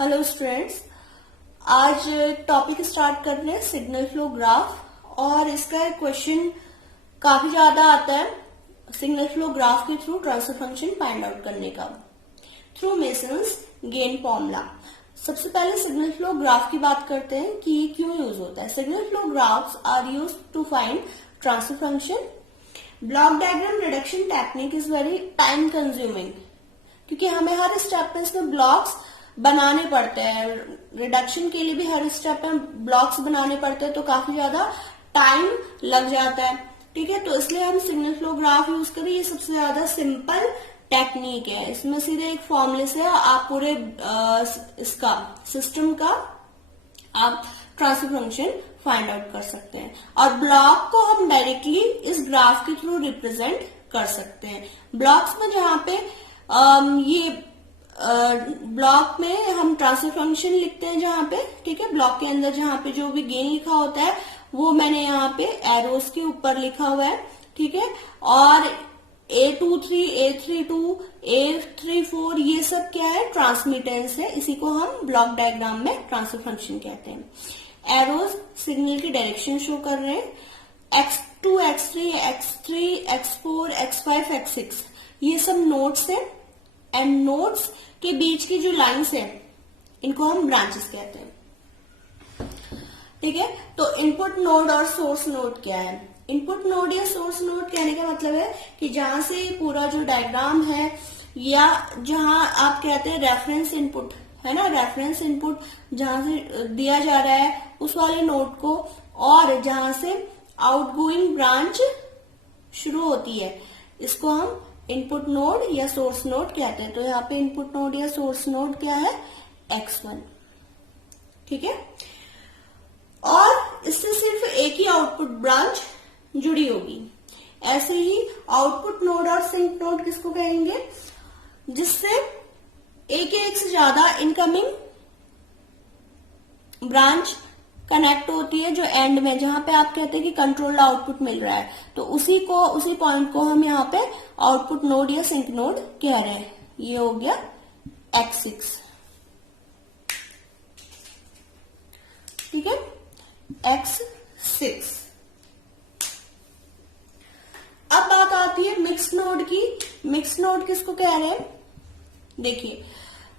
Hello students, आज topic start कर रहे हैं सिग्नल फ्लो ग्राफ। और इसका क्वेश्चन काफी ज्यादा आता है सिग्नल फ्लो ग्राफ के through transfer function find out करने का थ्रू मेसन्स गेन फॉर्मूला। सबसे पहले सिग्नल फ्लो ग्राफ की बात करते हैं कि ये क्यों यूज होता है। Signal flow graphs are use to find transfer function. Block diagram reduction technique is very time consuming, क्योंकि हमें हर स्टेप में इसमें ब्लॉक्स बनाने पड़ते हैं। रिडक्शन के लिए भी हर स्टेप में ब्लॉक्स बनाने पड़ते हैं, तो काफी ज्यादा टाइम लग जाता है। ठीक है, तो इसलिए हम सिग्नल फ्लो ग्राफ यूज करें। ये सबसे ज्यादा सिंपल टेक्निक है। इसमें सीधे एक फॉर्मूले से आप पूरे इसका सिस्टम का आप ट्रांसफर फंक्शन फाइंड आउट कर सकते हैं, और ब्लॉक को हम डायरेक्टली इस ग्राफ के थ्रू रिप्रेजेंट कर सकते हैं। ब्लॉक्स में जहां पे ये ब्लॉक में हम ट्रांसफर फंक्शन लिखते हैं जहां पे, ठीक है, ब्लॉक के अंदर जहां पे जो भी गेन लिखा होता है वो मैंने यहाँ पे एरोस के ऊपर लिखा हुआ है। ठीक है, और A23, A32, A34 ये सब क्या है, ट्रांसमिटेंस है। इसी को हम ब्लॉक डायग्राम में ट्रांसफर फंक्शन कहते हैं। एरोस सिग्नल की डायरेक्शन शो कर रहे हैं। X2, X3, X3, X4, X5, X6 ये सब नोड्स है, एंड नोड्स के बीच की जो लाइंस है इनको हम ब्रांचेस कहते हैं। ठीक है, तो इनपुट नोड और सोर्स नोड क्या है। इनपुट नोड या सोर्स नोड कहने का मतलब है कि जहां से पूरा जो डायग्राम है, या जहां आप कहते हैं रेफरेंस इनपुट है ना, रेफरेंस इनपुट जहां से दिया जा रहा है उस वाले नोड को, और जहां से आउटगोइंग ब्रांच शुरू होती है, इसको हम इनपुट नोड या सोर्स नोड कहते हैं। तो यहाँ पे इनपुट नोड या सोर्स नोड क्या है, X1। ठीक है, और इससे सिर्फ एक ही आउटपुट ब्रांच जुड़ी होगी। ऐसे ही आउटपुट नोड और सिंक नोड किसको कहेंगे, जिससे एक या एक से ज्यादा इनकमिंग ब्रांच कनेक्ट होती है, जो एंड में जहां पे आप कहते हैं कि कंट्रोल्ड आउटपुट मिल रहा है, तो उसी पॉइंट को हम यहाँ पे आउटपुट नोड या सिंक नोड कह रहे हैं। ये हो गया X6। ठीक है, X6। अब बात आती है मिक्स नोड की। मिक्स नोड किसको कह रहे हैं, देखिए,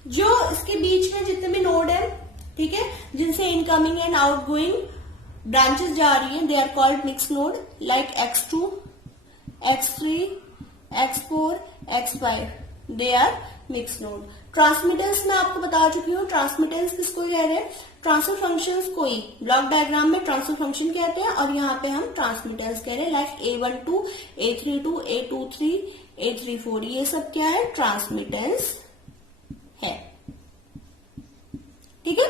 जो इसके बीच में जितने भी नोड है, ठीक है, जिनसे इनकमिंग एंड आउटगोइंग ब्रांचेस जा रही हैं, they are called mix node, like X2, X3, X4, X5, they are mix node. Transmittance मैं आपको बता चुकी हूँ। ट्रांसमिटेंस किसको कह रहे हैं, ट्रांसफर फंक्शंस को ही ब्लॉक डायग्राम में ट्रांसफर फंक्शन कहते हैं, और यहाँ पे हम ट्रांसमिटेंस कह रहे हैं, like A12, A32, A23, A34 ये सब क्या है, ट्रांसमिटेंस है। ठीक है,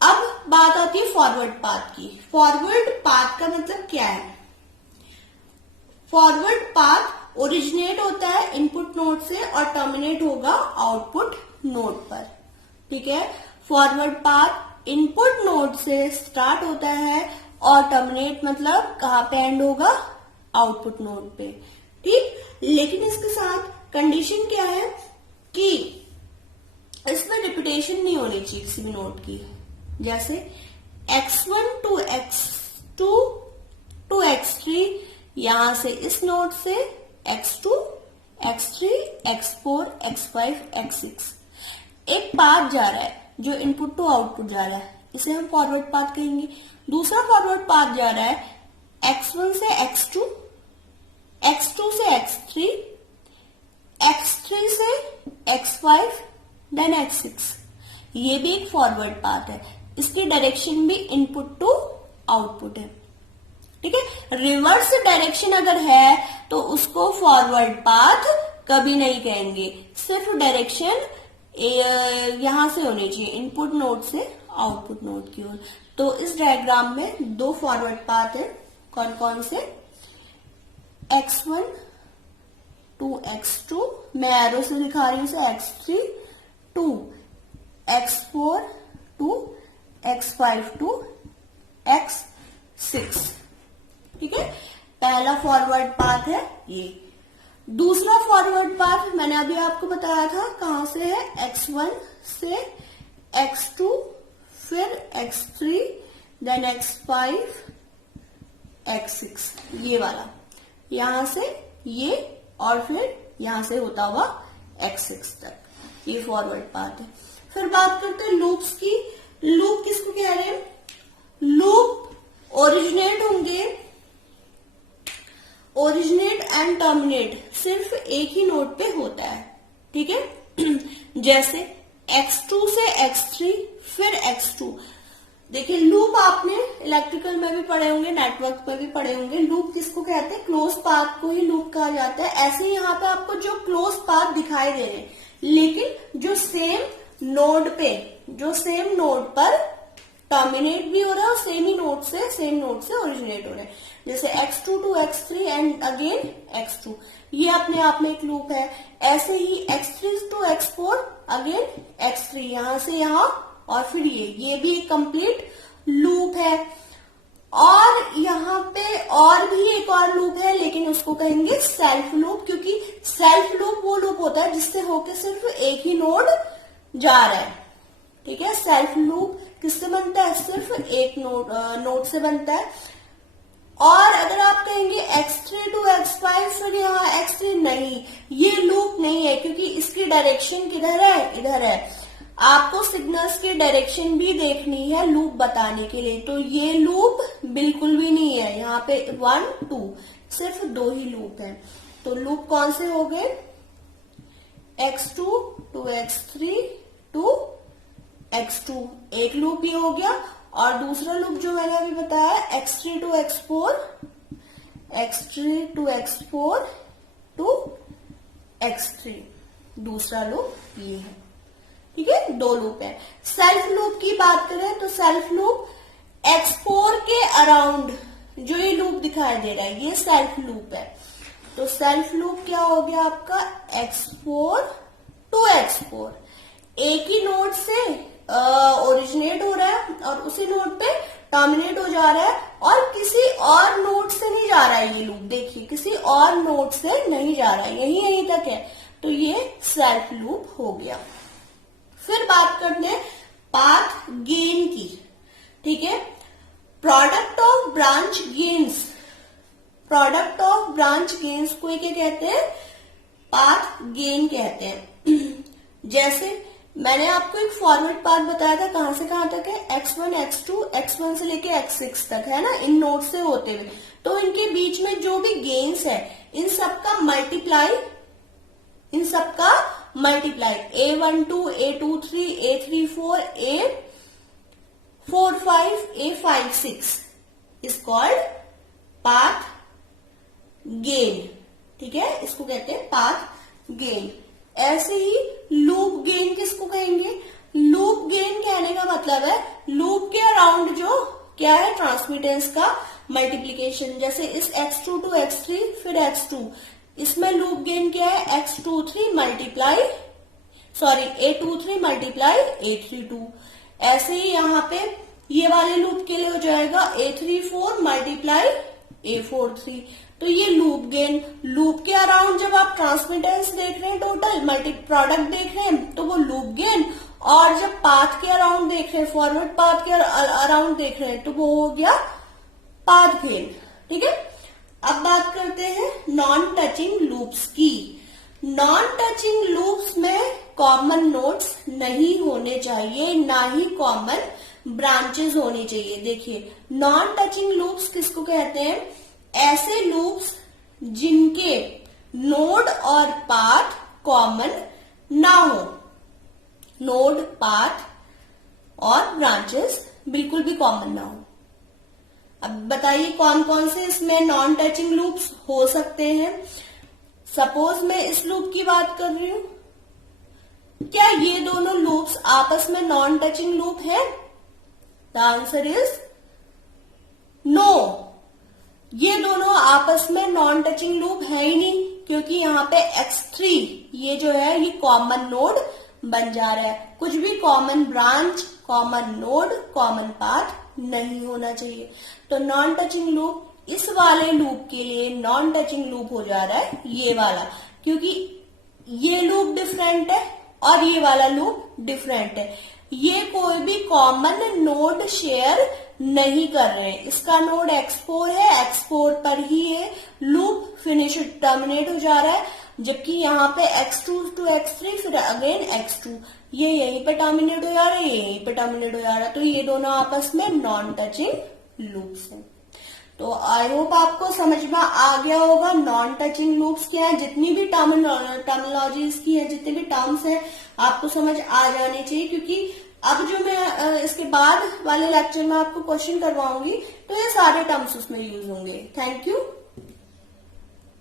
अब बात आती है फॉरवर्ड पाथ की। फॉरवर्ड पाथ का मतलब क्या है। फॉरवर्ड पाथ ओरिजिनेट होता है इनपुट नोड से और टर्मिनेट होगा आउटपुट नोड पर। ठीक है, फॉरवर्ड पाथ इनपुट नोड से स्टार्ट होता है और टर्मिनेट मतलब कहां पे एंड होगा, आउटपुट नोड पे। ठीक, लेकिन इसके साथ कंडीशन क्या है कि इसमें रिपीटेशन नहीं होनी चाहिए किसी भी नोड की। जैसे X1 to X2 to X3, यहां से इस नोड से X2, X3, X4, X5, X6 एक पाथ जा रहा है जो इनपुट टू आउटपुट जा रहा है, इसे हम फॉरवर्ड पाथ कहेंगे। दूसरा फॉरवर्ड पाथ जा रहा है X1 से X2, X2 से X3, X3 से X5, देन X6। ये भी एक फॉरवर्ड पाथ है। इसकी डायरेक्शन भी इनपुट टू आउटपुट है। ठीक है, रिवर्स डायरेक्शन अगर है तो उसको फॉरवर्ड पाथ कभी नहीं कहेंगे। सिर्फ डायरेक्शन यहां से होनी चाहिए, इनपुट नोड से आउटपुट नोड की ओर। तो इस डायग्राम में दो फॉरवर्ड पाथ है, कौन कौन से, X1 to X2, मैं एरो से दिखा रही हूं, से X3 to X4 to X5 to X6। ठीक है, पहला फॉरवर्ड पाथ है ये। दूसरा फॉरवर्ड पाथ मैंने अभी आपको बताया था कहां से है, x1 से x2, फिर x3, देन x5, x6, ये वाला, यहां से ये और फिर यहां से होता हुआ x6 तक, ये फॉरवर्ड पाथ है। फिर बात करते हैं लूप्स की। लूप किसको कह रहे हैं? लूप ओरिजिनेट होंगे, ओरिजिनेट एंड टर्मिनेट सिर्फ एक ही नोड पे होता है, ठीक है। जैसे x2 से x3 फिर x2। देखिए लूप आपने इलेक्ट्रिकल में भी पढ़े होंगे, नेटवर्क में भी पढ़े होंगे। लूप किसको कहते हैं? क्लोज पाथ को ही लूप कहा जाता है। ऐसे यहाँ पे आपको जो क्लोज पाथ दिखाई दे रहे हैं, लेकिन जो सेम नोड पर टर्मिनेट भी हो रहा है और सेम नोड से ओरिजिनेट हो रहे हैं। जैसे x2 to x3 and again x2, ये अपने आप में एक लूप है। ऐसे ही x3 to x4 again x3, यहां से यहां और फिर ये भी एक कंप्लीट लूप है। और यहाँ पे और भी एक और लूप है, लेकिन उसको कहेंगे सेल्फ लूप, क्योंकि सेल्फ लूप वो लूप होता है जिससे होके सिर्फ एक ही नोड जा रहा है, ठीक है। सेल्फ लूप किससे बनता है? सिर्फ एक नोड से बनता है। और अगर आप कहेंगे x3 टू x5 फिर यहाँ x3, नहीं, ये लूप नहीं है, क्योंकि इसकी डायरेक्शन किधर है? इधर है। आपको सिग्नल्स की डायरेक्शन भी देखनी है लूप बताने के लिए, तो ये लूप बिल्कुल भी नहीं है। यहाँ पे 1, 2 सिर्फ 2 ही लूप है। तो लूप कौन से हो गए? x2 to x3 to x2, एक लूप ये हो गया। और दूसरा लूप जो मैंने अभी बताया x3 to x4, x3 to x4 to x3, दूसरा लूप ये है, ठीक है। 2 लूप है। सेल्फ लूप की बात करें तो सेल्फ लूप x4 के अराउंड जो ये लूप दिखाई दे रहा है, ये सेल्फ लूप है। तो सेल्फ लूप क्या हो गया आपका? x4 टू x4, एक ही नोड से ओरिजिनेट हो रहा है और उसी नोड पे टर्मिनेट हो जा रहा है, और किसी और नोड से नहीं जा रहा है ये लूप। देखिए किसी और नोड से नहीं जा रहा है, यहीं तक है। तो ये सेल्फ लूप हो गया। फिर बात करते हैं पाथ गेन की, ठीक है। Product of branch gains, product of branch gains को क्या कहते हैं? पाथ गेन कहते हैं। जैसे मैंने आपको एक फॉरवर्ड पाथ बताया था, कहां से कहां तक है? x1, x2, x1 से लेके x6 तक है ना, इन नोड से होते हुए। तो इनके बीच में जो भी गेन्स है, इन सबका multiply a12, a23, a34, a45, a56 is called path gain, ठीक है। इसको कहते हैं पाथ गेन। ऐसे ही लूप गेन किसको कहेंगे? लूप गेन कहने का मतलब है लूप के अराउंड जो क्या है, ट्रांसमिटेंस का मल्टीप्लीकेशन। जैसे इस x2 टू x3 फिर x2, इसमें लूप गेन क्या है? a23 multiply a32। ऐसे ही यहाँ पे ये वाले लूप के लिए हो जाएगा a34 मल्टीप्लाई a43। तो ये लूप गेन, लूप के अराउंड जब आप ट्रांसमिटेंस देख रहे हैं, टोटल मल्टी प्रोडक्ट देख रहे हैं, तो वो लूप गेन। और जब पाथ के अराउंड देख रहे हैं, फॉरवर्ड पाथ के अराउंड देख रहे हैं, तो वो हो गया पाथ गेन, ठीक है। अब बात करते हैं नॉन टचिंग लूप्स की। नॉन टचिंग लूप्स में कॉमन नोड्स नहीं होने चाहिए, ना ही कॉमन ब्रांचेस होनी चाहिए। देखिए नॉन टचिंग लूप्स किसको कहते हैं? ऐसे लूप्स जिनके नोड और पाथ कॉमन ना हो, नोड, पाथ और ब्रांचेस बिल्कुल भी कॉमन ना हो। अब बताइए कौन कौन से इसमें नॉन टचिंग लूप्स हो सकते हैं। सपोज मैं इस लूप की बात कर रही हूं, क्या ये दोनों लूप्स आपस में नॉन टचिंग लूप है? The answer is no. ये दोनों आपस में नॉन टचिंग लूप है ही नहीं, क्योंकि यहाँ पे x3 ये जो है ये कॉमन नोड बन जा रहा है। कुछ भी common branch, common node, common path नहीं होना चाहिए। तो नॉन टचिंग लूप इस वाले लूप के लिए नॉन टचिंग लूप हो जा रहा है ये वाला, क्योंकि ये लूप डिफरेंट है और ये वाला लूप डिफरेंट है। ये कोई भी कॉमन नोड शेयर नहीं कर रहे हैं। इसका नोड x4 है, x4 पर ही ये लूप फिनिश टर्मिनेट हो जा रहा है, जबकि यहाँ पे x2 to x3 फिर अगेन x2, ये यहीं पे टर्मिनेट हो जा रहा है, ये यहीं पे टर्मिनेट हो जा रहा है। तो ये दोनों आपस में नॉन टचिंग लूप्स हैं। तो आई होप आपको समझ में आ गया होगा नॉन टचिंग लूप्स क्या है। जितनी भी टर्मिनोलॉजीज की है, जितने भी टर्म्स हैं, आपको समझ आ जाने चाहिए, क्योंकि अब जो मैं इसके बाद वाले लेक्चर में आपको क्वेश्चन करवाऊंगी तो ये सारे टर्म्स उसमें यूज होंगे। Thank you.